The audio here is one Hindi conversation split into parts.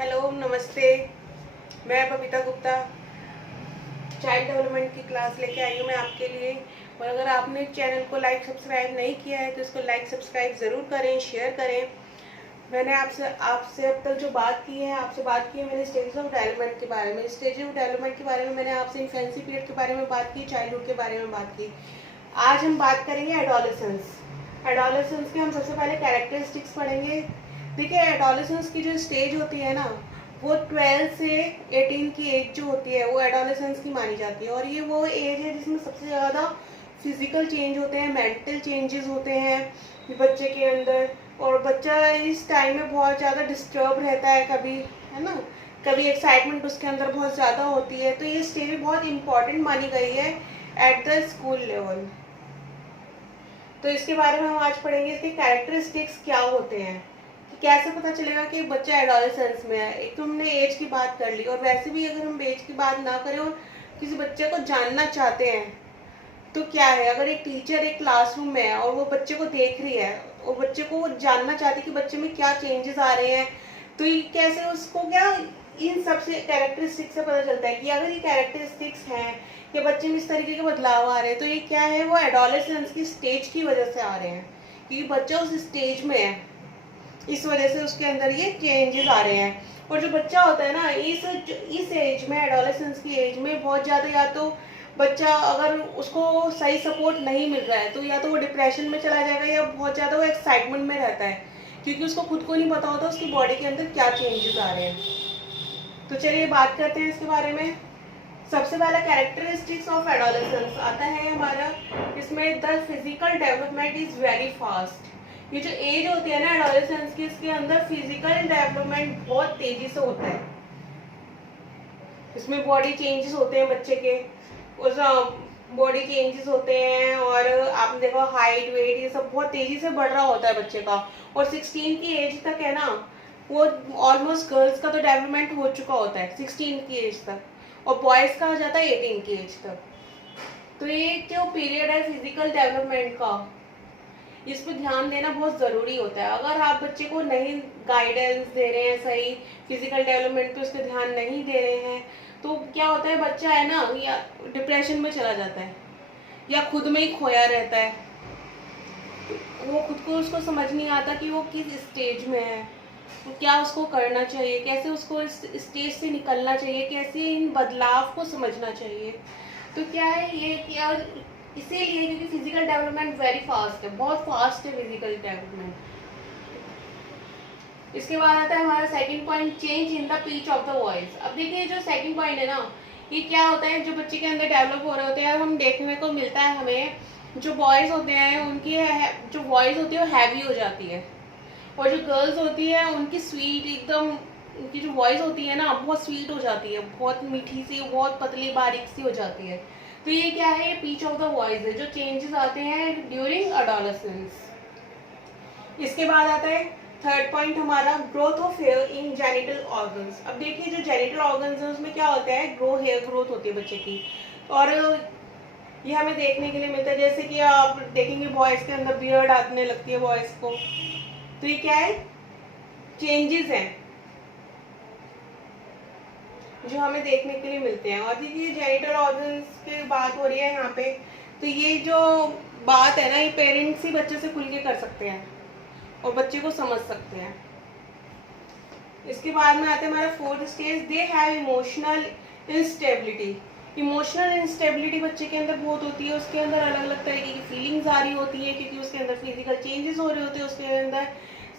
हेलो, नमस्ते। मैं बबीता गुप्ता चाइल्ड डेवलपमेंट की क्लास लेके आई हूँ मैं आपके लिए। और अगर आपने चैनल को लाइक सब्सक्राइब नहीं किया है तो इसको लाइक सब्सक्राइब ज़रूर करें, शेयर करें। मैंने आपसे आपसे अब तक जो बात की है मैंने स्टेजेस ऑफ डेवलपमेंट के बारे में। स्टेज ऑफ डेवलपमेंट के बारे में मैंने आपसे इन्फेंसी पीरियड के बारे में बात की, चाइल्डहुड के बारे में बात की। आज हम बात करेंगे एडोलेसेंस। एडोलेसेंस के हम सबसे पहले कैरेक्टरिस्टिक्स पढ़ेंगे। देखिए, एडोलेसेंस की जो स्टेज होती है ना, वो 12 से 18 की एज जो होती है वो एडोलेसेंस की मानी जाती है। और ये वो एज है जिसमें सबसे ज़्यादा फिजिकल चेंज होते हैं, मेंटल चेंजेस होते हैं बच्चे के अंदर। और बच्चा इस टाइम में बहुत ज़्यादा डिस्टर्ब रहता है, कभी है ना, कभी एक्साइटमेंट उसके अंदर बहुत ज़्यादा होती है। तो ये स्टेज बहुत इंपॉर्टेंट मानी गई है एट द स्कूल लेवल। तो इसके बारे में हम आज पढ़ेंगे, इसके कैरेक्टरिस्टिक्स क्या होते हैं, कि कैसे पता चलेगा कि बच्चा एडोलेसेंस में है। एक तो हमने एज की बात कर ली, और वैसे भी अगर हम एज की बात ना करें और किसी बच्चे को जानना चाहते हैं तो क्या है, अगर एक टीचर एक क्लासरूम में है और वो बच्चे को देख रही है और बच्चे को वो जानना चाहती है कि बच्चे में क्या चेंजेस आ रहे हैं, तो ये कैसे उसको क्या इन सबसे कैरेक्टरिस्टिक्स से पता चलता है कि अगर ये कैरेक्टरिस्टिक्स हैं या बच्चे में इस तरीके के बदलाव आ रहे हैं तो ये क्या है, वो एडोलेसेंस की स्टेज की वजह से आ रहे हैं, क्योंकि बच्चा उस स्टेज में है, इस वजह से उसके अंदर ये चेंजेस आ रहे हैं। और जो बच्चा होता है ना, इस एज में, एडोलेसेंस की एज में बहुत ज़्यादा, या तो बच्चा अगर उसको सही सपोर्ट नहीं मिल रहा है तो या तो वो डिप्रेशन में चला जाएगा या बहुत ज़्यादा वो एक्साइटमेंट में रहता है, क्योंकि उसको खुद को नहीं पता होता उसकी बॉडी के अंदर क्या चेंजेस आ रहे हैं। तो चलिए बात करते हैं इसके बारे में। सबसे पहला कैरेक्टरिस्टिक्स ऑफ एडोलेसेंस आता है हमारा, इसमें the physical development is very fast. ये जो एज होती है ना एडोलेसेंस की, इसके अंदर फिजिकल डेवलपमेंट बहुत तेजी से होता है। इसमें बॉडी चेंजेस होते हैं बच्चे के, उस बॉडी चेंजेस होते हैं, और आपने देखा हाइट वेट ये सब बहुत तेजी से बढ़ रहा होता है बच्चे का। और 16 की एज तक है ना, वो ऑलमोस्ट गर्ल्स का तो डेवलपमेंट हो चुका होता है 16 की एज तक, और बॉयज का हो जाता है 18 की एज तक। तो ये जो पीरियड है फिजिकल डेवलपमेंट का, इस पर ध्यान देना बहुत ज़रूरी होता है। अगर आप बच्चे को नहीं गाइडेंस दे रहे हैं, सही फिजिकल डेवलपमेंट पे उस पर ध्यान नहीं दे रहे हैं, तो क्या होता है, बच्चा है ना, या डिप्रेशन में चला जाता है या खुद में ही खोया रहता है। वो खुद को उसको समझ नहीं आता कि वो किस स्टेज में है, तो क्या उसको करना चाहिए, कैसे उसको इस स्टेज से निकलना चाहिए, कैसे इन बदलाव को समझना चाहिए। तो क्या है ये, क्या इसीलिए क्योंकि फिजिकल डेवलपमेंट वेरी फास्ट है, बहुत फास्ट है फिजिकल डेवलपमेंट। इसके बाद आता है हमारा second point, change in the pitch of the voice. अब देखिए जो सेकंड पॉइंट है ना, ये क्या होता है, जो बच्चे के अंदर डेवलप हो रहे होते हैं, हम देखने को मिलता है हमें, जो बॉयज़ होते हैं उनकी जो वॉइस होती है वो हैवी हो जाती है, और जो गर्ल्स होती है उनकी स्वीट एकदम, उनकी जो वॉइस होती है ना बहुत स्वीट हो जाती है, बहुत मीठी सी, बहुत पतली बारीक सी हो जाती है। तो ये क्या है, ये पिच ऑफ द वॉइस है, जो चेंजेस आते हैं ड्यूरिंग एडोलेसेंस। इसके बाद आता है थर्ड पॉइंट हमारा, growth of here in genital organs. अब देखिए जो जेनिटल ऑर्गन्स है उसमें क्या होता है, हेयर ग्रोथ होती है बच्चे की, और ये हमें देखने के लिए मिलता है, जैसे कि आप देखेंगे बॉयज़ के अंदर बियर्ड आने लगती है बॉयज़ को। तो ये क्या है, चेंजेस हैं जो हमें देखने के लिए मिलते हैं। और देखिए जेनिटल ऑर्गन्स की बात हो रही है यहाँ पे, तो ये जो बात है ना, ये पेरेंट्स ही बच्चे से खुल के कर सकते हैं और बच्चे को समझ सकते हैं। इसके बाद में आते हैं हमारा fourth stage, they have emotional instability. Emotional instability बच्चे के अंदर बहुत होती है, उसके अंदर अलग अलग तरीके की फीलिंग्स आ रही होती है, क्योंकि उसके अंदर फिजिकल चेंजेस हो रहे होते हैं, उसके अंदर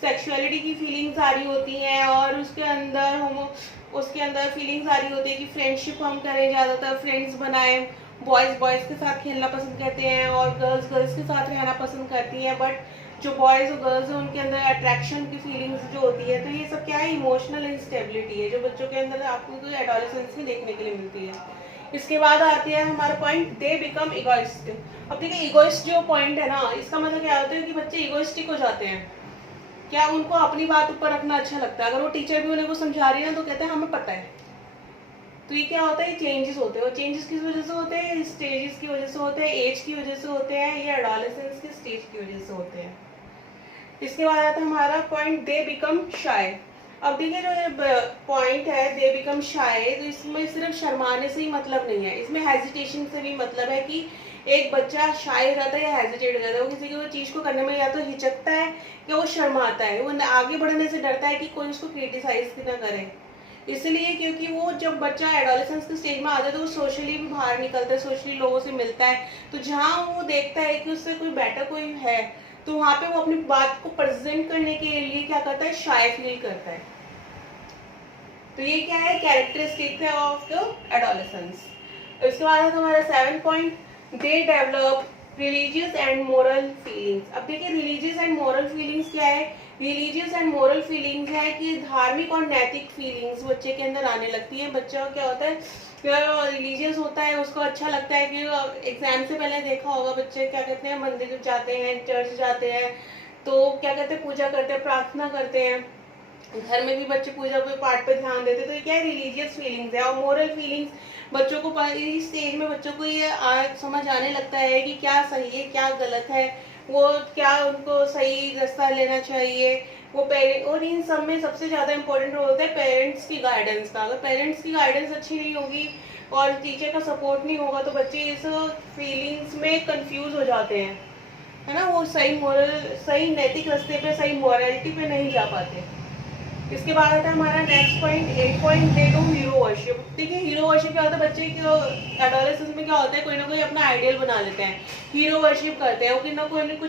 सेक्सुअलिटी की फीलिंग्स आ रही होती हैं, और उसके अंदर फीलिंग्स आ रही होती है कि फ्रेंडशिप हम करें, ज़्यादातर फ्रेंड्स बनाएं, बॉयज़ बॉयज़ के साथ खेलना पसंद करते हैं और गर्ल्स गर्ल्स के साथ रहना पसंद करती हैं। बट जो बॉयज़ और गर्ल्स हैं उनके अंदर अट्रैक्शन की फीलिंग्स जो होती है, तो ये सब क्या है, इमोशनल इंस्टेबिलिटी है जो बच्चों के अंदर आपको एडोलेसेंस में देखने के लिए मिलती है। इसके बाद आती है हमारा पॉइंट, दे बिकम इगोइस्ट। अब देखिए इगोइस्ट जो पॉइंट है ना, इसका मतलब क्या होता है कि बच्चे इगोइस्टिक हो जाते हैं, क्या उनको अपनी बात ऊपर रखना अच्छा लगता है। अगर वो टीचर भी उन्हें को समझा रही है तो कहते हैं हमें पता है। तो ये क्या होता है, ये चेंजेस होते हैं, और चेंजेस किस वजह से होते हैं, स्टेजेस की वजह से होते हैं, एज की वजह से होते हैं, ये एडोलेसेंस के स्टेज की वजह से होते हैं। इसके बाद आता है हमारा पॉइंट, दे बिकम शाय। अब देखिए जो ये पॉइंट है दे बिकम शाय, तो इसमें सिर्फ शर्माने से ही मतलब नहीं है, इसमें हेजिटेशन से भी मतलब है कि एक बच्चा शाय हो जाता है या हेजिटेट हो जाता है, वो किसी की वो चीज़ को करने में या तो हिचकता है या वो शर्माता है, वो आगे बढ़ने से डरता है कि कोई उसको क्रिटिसाइज ना करे। इसलिए क्योंकि वो जब बच्चा एडोलेसेंस के स्टेज में आता है तो वो सोशली भी बाहर निकलता है, सोशली लोगों से मिलता है, तो जहाँ वो देखता है कि उससे कोई बेटर कोई है तो वहाँ पे वो अपनी बात को प्रेजेंट करने के लिए क्या करता है, शाय फील करता है। तो ये क्या है, कैरेक्टरिस्टिक है ऑफ द एडोलेसेंस। इसके बाद है हमारा 7 point, they develop religious and moral feelings. अब देखिए रिलीजियस एंड मोरल फीलिंग्स क्या है, रिलीजियस एंड मोरल फीलिंग्स है कि धार्मिक और नैतिक फीलिंग्स बच्चे के अंदर आने लगती है। बच्चा क्या होता है, रिलीजियस होता है, उसको अच्छा लगता है कि एग्जाम से पहले देखा होगा बच्चे क्या कहते हैं, मंदिर जाते हैं, चर्च जाते हैं, तो क्या कहते हैं, पूजा करते हैं, प्रार्थना करते हैं, घर में भी बच्चे पूजा पे पाठ पे ध्यान देते, तो ये क्या है, रिलीजियस फीलिंग्स है। और मोरल फीलिंग्स बच्चों को इस स्टेज में बच्चों को ये समझ आने लगता है कि क्या सही है क्या गलत है, वो क्या उनको सही रास्ता लेना चाहिए, वो पेरेंट, और इन सब में सबसे ज़्यादा इंपॉर्टेंट रोल होता है पेरेंट्स की गाइडेंस का। अगर पेरेंट्स की गाइडेंस अच्छी नहीं होगी और टीचर का सपोर्ट नहीं होगा तो बच्चे इस फीलिंग्स में कंफ्यूज हो जाते हैं, है ना, वो सही मोरल, सही नैतिक रास्ते पे, सही मॉरलिटी पे नहीं जा पाते। इसके बाद आता है हमारा next point 8 point, they do hero worship. देखिए हीरो वर्शिप क्या होता है, बच्चे को एडोलेसेंस में क्या होता है, कोई ना कोई अपना आइडियल बना लेते हैं, हीरो वर्शिप करते हैं, वो कुछ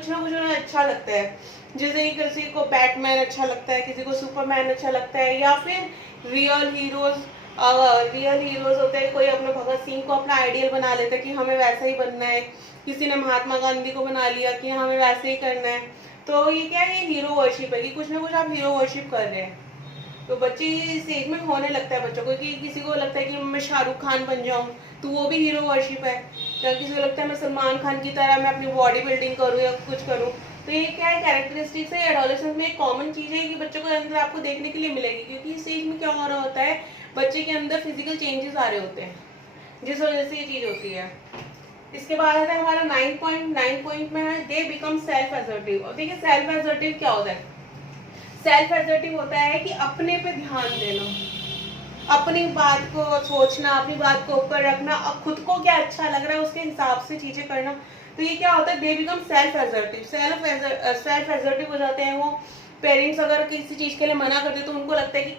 ना कुछ उन्हें अच्छा लगता है, जैसे कि किसी को बैटमैन अच्छा लगता है, किसी को सुपरमैन अच्छा लगता है, या फिर रियल हीरोज होते हैं, कोई अपने भगत सिंह को अपना आइडियल बना लेता है कि हमें वैसा ही बनना है, किसी ने महात्मा गांधी को बना लिया कि हमें वैसे ही करना है। तो ये क्या है, ये हीरो वर्शिप है कि कुछ ना कुछ आप हीरो वर्शिप कर रहे हैं। तो बच्चे इस एज में होने लगता है बच्चों को कि किसी को लगता है कि मैं शाहरुख खान बन जाऊं, तो वो भी हीरो वर्शिप है, या किसी को लगता है मैं सलमान खान की तरह मैं अपनी बॉडी बिल्डिंग करूं या कुछ करूं। तो ये क्या है, कैरेक्टरिस्टिक्स है एडोलेसेंस में, एक कॉमन चीज़ है कि बच्चों के अंदर आपको देखने के लिए मिलेगी, क्योंकि इस एज में क्या हो रहा होता है, बच्चे के अंदर फिजिकल चेंजेस आ रहे होते हैं, जिस वजह से ये चीज़ होती है। इसके बाद आता है हमारा 9 पॉइंट में है, दे बिकम सेल्फ एसर्टिव। और देखिए सेल्फ एसर्टिव क्या होता है, सेल्फ एसर्टिव होता है कि अपने पे ध्यान देना, अपनी बात को सोचना, अपनी बात को ऊपर रखना, अब खुद को क्या अच्छा लग रहा है उसके हिसाब से चीजें करना। तो ये क्या होता है, they become self assertive, self assertive हो जाते हैं वो। पेरेंट्स अगर किसी चीज के लिए मना करते तो उनको लगता है कि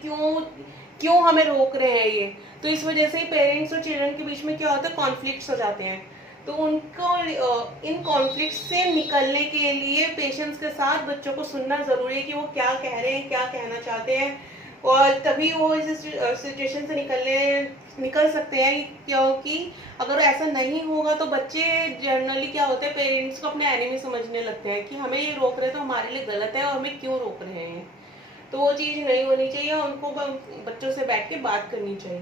क्यों हमें रोक रहे हैं ये, तो इस वजह से पेरेंट्स और चिल्ड्रन के बीच में क्या होता है, कॉन्फ्लिक्ट्स हो जाते हैं। तो उनको इन कॉन्फ्लिक्ट से निकलने के लिए पेशेंस के साथ बच्चों को सुनना ज़रूरी है कि वो क्या कह रहे हैं, क्या कहना चाहते हैं, और तभी वो इस सिचुएशन से निकल सकते हैं। क्योंकि अगर ऐसा नहीं होगा तो बच्चे जनरली क्या होते हैं, पेरेंट्स को अपने एनिमी समझने लगते हैं कि हमें ये रोक रहे हैं तो हमारे लिए गलत है और हमें क्यों रोक रहे हैं। तो वो चीज़ नहीं होनी चाहिए, उनको बच्चों से बैठ के बात करनी चाहिए।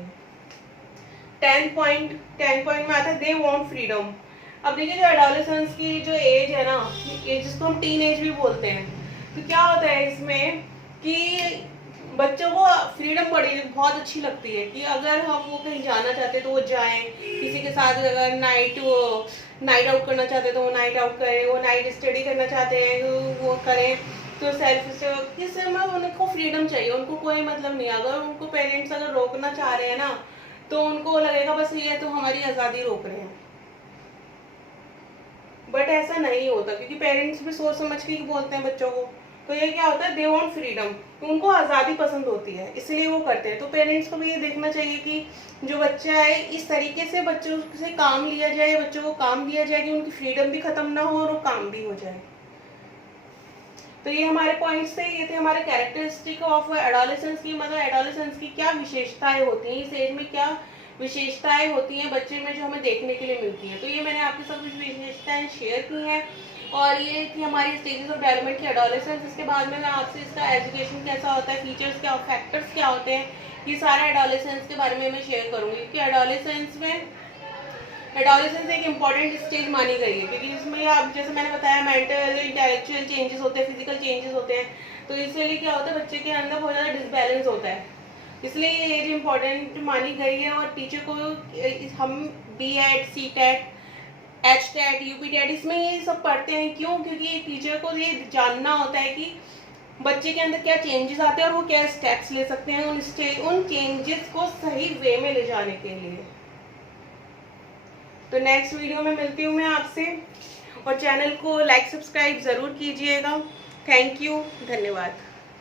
10 पॉइंट में आता है, दे वांट फ्रीडम। अब देखिए जो एडोलेसेंस की जो एज है ना, एज जिसको हम टीन एज भी बोलते हैं, तो क्या होता है इसमें कि बच्चों को फ्रीडम बड़ी बहुत अच्छी लगती है कि अगर हम वो कहीं जाना चाहते तो वो जाएं, किसी के साथ अगर नाइट आउट करना चाहते तो वो नाइट आउट करें, वो नाइट स्टडी करना चाहते हैं तो वो करें। तो सेल्फ किस में उनको फ्रीडम चाहिए, उनको कोई मतलब नहीं। अगर उनको पेरेंट्स अगर रोकना चाह रहे हैं ना तो उनको लगेगा बस ये तो हमारी आज़ादी रोक रहे हैं, बट ऐसा नहीं होता, क्योंकि पेरेंट्स भी सोच समझ के ही बोलते हैं बच्चों को। तो ये क्या होता है, दे वांट फ्रीडम, उनको आज़ादी पसंद होती है इसलिए वो करते हैं। तो पेरेंट्स को भी ये देखना चाहिए कि जो बच्चा है इस तरीके से बच्चों से काम लिया जाए, बच्चों को काम दिया जाए कि उनकी फ्रीडम भी खत्म ना हो और वो काम भी हो जाए। तो ये हमारे पॉइंट्स थे, ये थे हमारे कैरेक्टरिस्टिक ऑफ एडोलेसेंस की, मतलब एडोलेसेंस की क्या विशेषताएं होती हैं, इस एज में क्या विशेषताएं होती हैं बच्चे में जो हमें देखने के लिए मिलती हैं। तो ये मैंने आपके साथ कुछ विशेषताएं शेयर की हैं, और ये थी हमारी स्टेजेस ऑफ डेवलपमेंट की एडोलेसेंस। इसके बाद में मैं आपसे इसका एजुकेशन कैसा होता है, फीचर्स क्या, फैक्टर्स क्या होते हैं, ये सारे एडोलेसेंस के बारे में मैं शेयर करूँगी। क्योंकि एडोलेसेंस एक इम्पॉर्टेंट स्टेज मानी गई है, क्योंकि इसमें आप जैसे मैंने बताया मेंटल इंटेलेक्चुअल चेंजेस होते हैं, फिजिकल चेंजेस होते हैं। तो इसलिए क्या होता है, बच्चे के अंदर बहुत ज़्यादा डिसबैलेंस होता है, इसलिए ये एज इम्पॉर्टेंट मानी गई है। और टीचर को हम BEd, CTET, HTET, UPTET इसमें ये सब पढ़ते हैं, क्यों, क्योंकि टीचर को ये जानना होता है कि बच्चे के अंदर क्या चेंजेस आते हैं और वो क्या स्टेप्स ले सकते हैं उन चेंजेस को सही वे में ले जाने के लिए। तो नेक्स्ट वीडियो में मिलती हूँ मैं आपसे, और चैनल को लाइक सब्सक्राइब ज़रूर कीजिएगा। थैंक यू, धन्यवाद।